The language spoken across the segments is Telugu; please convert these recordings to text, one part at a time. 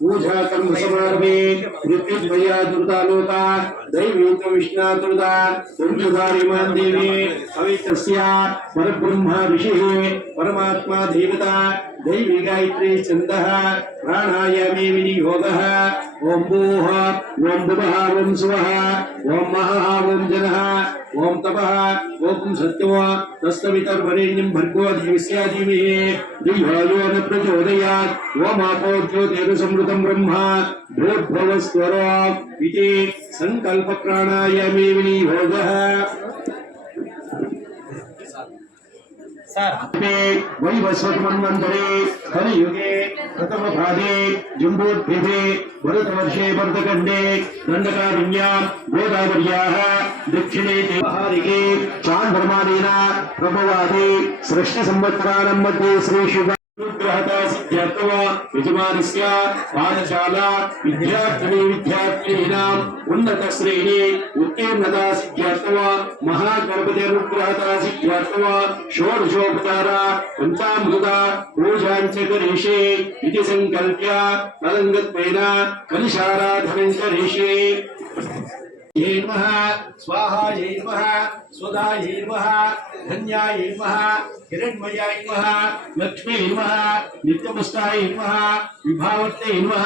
पूजा कर्म समारभे मृत्युभया दुर्दालोका दैवीत विष्णातुर्दा दुर्गधारिमान देवी पवित्रस्या परब्रह्म ऋषिः परमात्मा देवता दैवी गायत्री छन्दः प्राणायामे विनियोगः ओम भूः ओम भुवः ओम स्वः ओम महः ओम जनः ओम तपः ओम सत्यः तस्सवितर्वरेण्यं भर्गो देवस्य धीमहि धियो यो न प्रचोदयात् ओम आपो ज्योतिर्समृतं ब्रह्म भूर्भुवस्वरो इति संकल्प प्राणायामे विनियोगः वैवस्वतमन्वन्तरे कलियुगे प्रथम भागे जम्बोद्भिदे भरतवर्षे भरतखण्डे दण्डकारण्यां गोदावर्याः दक्षिणे देवहारिके चान्द्रमानेन प्रभवादे सृष्टिसंवत्सराणां मध्ये श्रीशुभ अनुग्रहता सिद्ध्यर्थम यजमानस्य पाठशाला विद्यार्थिनी विद्यार्थिनीनाम् उन्नतश्रेणी उत्तीर्णता सिद्ध्यर्थम महागणपति अनुग्रहता सिद्ध्यर्थम षोडशोपचार पंचामृत पूजाञ्च करिष्ये इति संकल्प्य तदङ्गत्वेन कलशाराधनं करिष्ये। ये नमः स्वाहा ये नमः स्वधा ये नमः धन्याय नमः हिरण्मयाय नमः लक्ष्मी नमः नित्यपुष्टाय नमः विभावर्ते नमः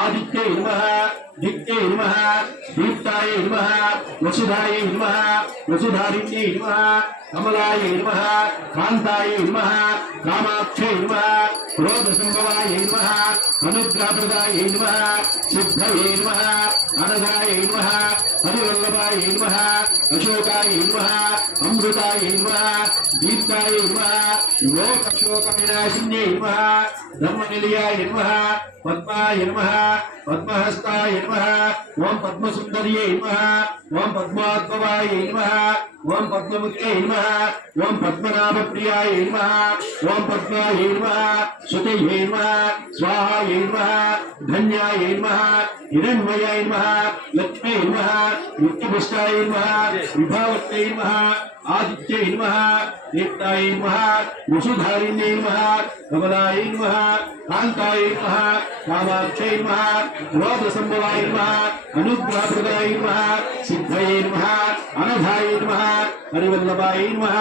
आदित्ये नमः दित्ये नमः दीप्ताय नमः वसुधाय नमः वसुधारिण्ये नमः कमलाय नमः कान्ताय नमः कामाक्षे नमः क्रोधसंभवाय नमः अनुग्रहप्रदाय नमः सिद्धये नमः अनघाय नमः हरिवल्लभाय नमः अशोकाय नमः अमृताय नमः दीप्ताय नमः लोकशोकविनाशिन्ये नमः धर्मनिलयाय नमः पद्माय नमः पद्महस्ताय नमः ओम पद्मसुंदर्ये नमः ओम पद्माद्भवाय नमः ओम पद्ममुखे नमः ओम पद्मनाभप्रियाय नमः ओम पद्माय नमः सुतये नमः स्वाहाय नमः धन्याय नमः हिरण्मयाय नमः लक्ष्मी नमः नित्यपुष्टाय नमः विभावर्ते नमः आदित्ये नमः दीप्ताय नमः वसुधारिण्ये नमः कमलाय नमः कान्ताय नमः कामाक्षे नमः क्रोधसंभवाय नमः अनुग्रहप्रदाय नमः सिद्धये नमः अनघाय नमः हरिवल्लभाय नमः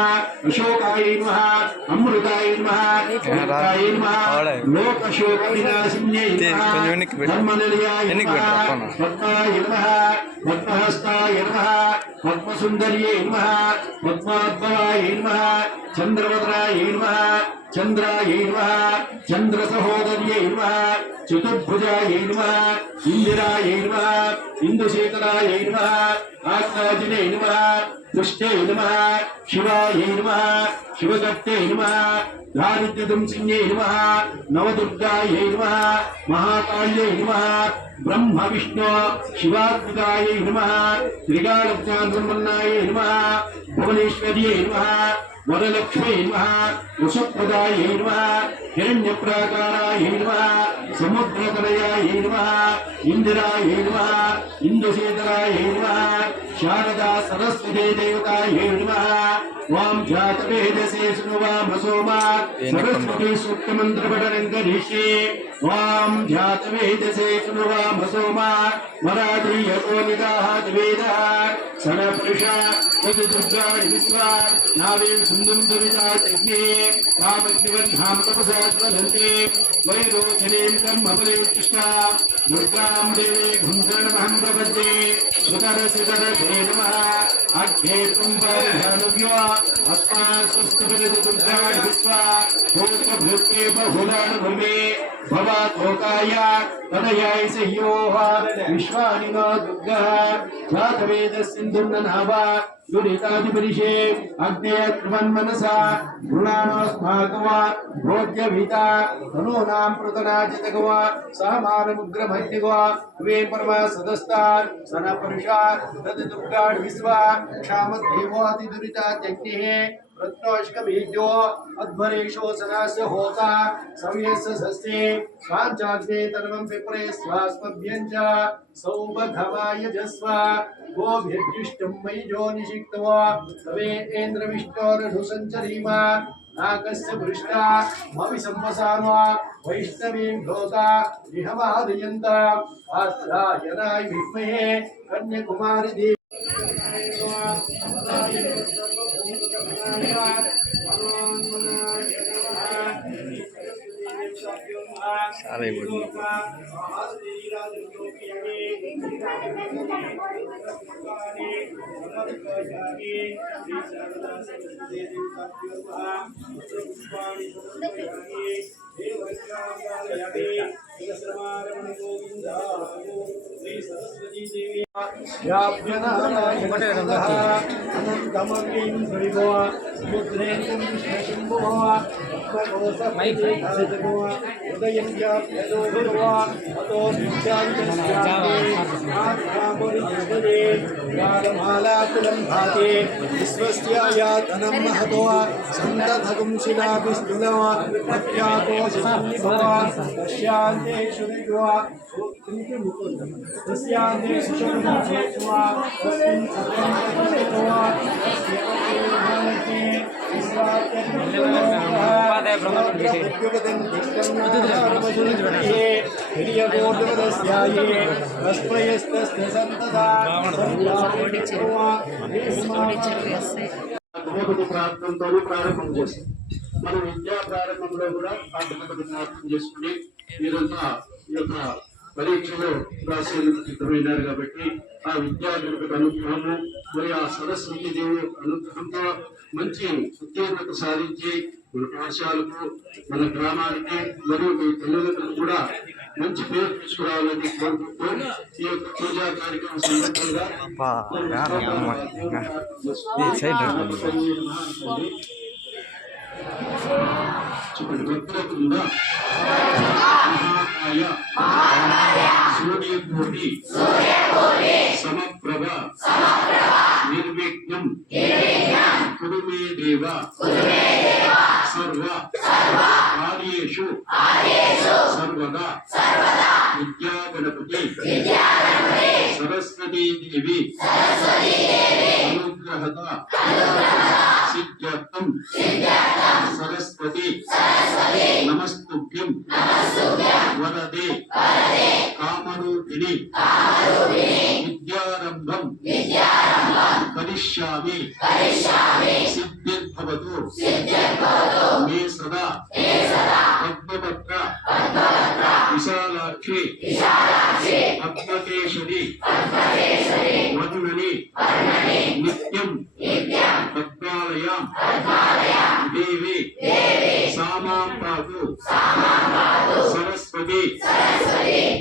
अशोकाय नमः अमृताय नमः दीप्ताय नमः लोकशोकविनाशिन्ये नमः धर्मनिलयाय नमः पद्माय नमः पद्महस्ताय नमः पद्मसुंदर्ये नमः पद्माद्भवाय नमः चंद्रवदनाय नमः चंद्राय नमः चंद्रसहोदर्ये नमः चतुर्भुजाय नमः इंदिराय नमः इंदुशेखराय नमः आकाजिने नमः पुष्टे नमः शिवाय नमः शिवकर्ते नमः दारिद्र्यदंसिन्ये नमः नवदुर्गाय नमः महाकाल्ये नमः ब्रह्म विष्णु शिवात्मकाय नमः त्रिकालज्ञानसम्पन्नाय नमः भुवनेश्वर्ये नमः वरलक्ष्मी नमः वसुप्रदाय नमः हिरण्यप्राकाराय नमः समुद्रतनयाय नमः इंदिराय नमः इंदुशेखराय नमः शारदा सरस्वती देवताय नमः ओम जातवेदसे शृण्वामसोमा सरस्वती सूक्तमन्त्रपठनं करिष्ये ओम जातवेदसे शृण्वामसोमा मराठीयकोनिकाः वेदः सनपुरुषा दुर्गा विश्वा नावें सुन्दं दुरिता यज्ञे कामग्निवह्नां तपसा ज्वलन्ते वैरोचनीं कर्मफलेत्तिष्ठा दुर्गां देवी घुंसरणमहं प्रपद्ये सुकरसितरसे नमः अग्ने तुम्बर्धनुव्यो अस्मात् स्वस्तिपतिदुर्गा विश्वा भूतभूते बहुलानुभवे भवातोकाय तनयाय सह्योः विश्वानि नो दुर्गः जातवेदस्सिन्धुर्ननावा दुरितादिपरिषे अग्नेयत्वन्मनसा गुणानोस्माकवा भोज्यभिता तनूनां प्रतनाजितगवा सहमानमुग्रभक्तिगवा वे परमा सदस्तान् सनपुरुषा तद्दुर्गाढ विश्वा क्षामद्देवोऽतिदुरिता त्यक्तिः रत्नोष्कबीजो अध्वरेशो सनास्य होता सव्यस्य सस्ते स्वाञ्चाग्ने तन्वं विप्रे स्वास्मभ्यञ्च सौभधमाय जस्वा गोभिर्जिष्टं मयि जो निषिक्तवा तवे इन्द्रविष्णोरनुसञ्चरीमा नाकस्य पृष्टा मवि संवसानो वैष्णवीं ढोका इहमादयन्त आस्रायणाय विद्महे कन्याकुमारी देवी सारे बोलने विश्वस्यायातनं महतो सन्दधगुं शिलाभिस्तुलवा प्रत्याकोशसन्निभवा पश्यान्तेषु विद्वा तस्यान्तेषु शुभमुखेत्वा तस्मिन् सत्यं ప్రార్థనతో ప్రారంభం చేస్తాం. మన విద్యా ప్రారంభంలో కూడా ఆ గణపతి ప్రార్థన చేసుకుని మీరంతా ఈ యొక్క పరీక్షలో రాసేందుకు సిద్ధమైనారు కాబట్టి ఆ విద్యా గణపతి అనుగ్రహము మరి ఆ సరస్వతి దేవి అనుగ్రహంతో మంచి ఉత్తీర్ణత సాధించి మన పాఠశాలకు మన గ్రామానికి మరియు మీ తల్లిదండ్రులు కూడా మంచి పేరు తీసుకురావాలని కోరుకుంటూ ఈ యొక్క పూజా కార్యక్రమం సందర్భంగా చెప్పండి భక్తులకుందా మహాకాయ సూర్యకోటి సమప్రభ నిర్విఘ్నం కురు మే దేవ సర్వ కార్యేషు సర్వదా విద్యా గణపతి సరస్వతీ దేవి అనుగ్రహత సిద్ధ్యర్థం సరస్వతి నమస్తుభ్యం వరదే కామరూపిణి విద్యారంభం కరిష్యామి సిద్ధిర్భవతు మే సదా పద్మపత్ర విశాలాక్షి పద్మకేశరి వర్ణని నిత్యం పద్మాలయాం దేవి సామాం పాతు సరస్వతి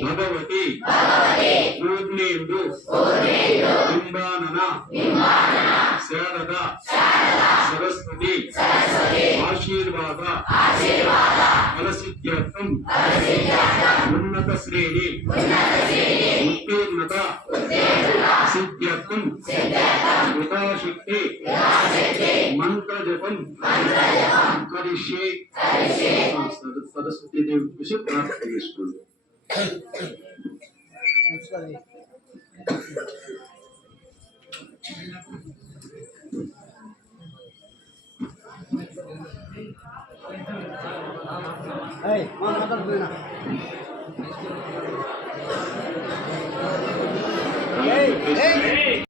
భగవతి పూర్ణేందు బింబానన శారద సరస్వతి ఆశీర్వాద ఫలసిద్ధ్యర్థం ఉన్నత శ్రేణి ఉత్తీర్ణత సిద్ధ్యర్థం యథాశక్తి మంత్రజపం కరిష్యే. సరస్వతి దేవి గురించి ప్రార్థన చేసుకోండి. Hey,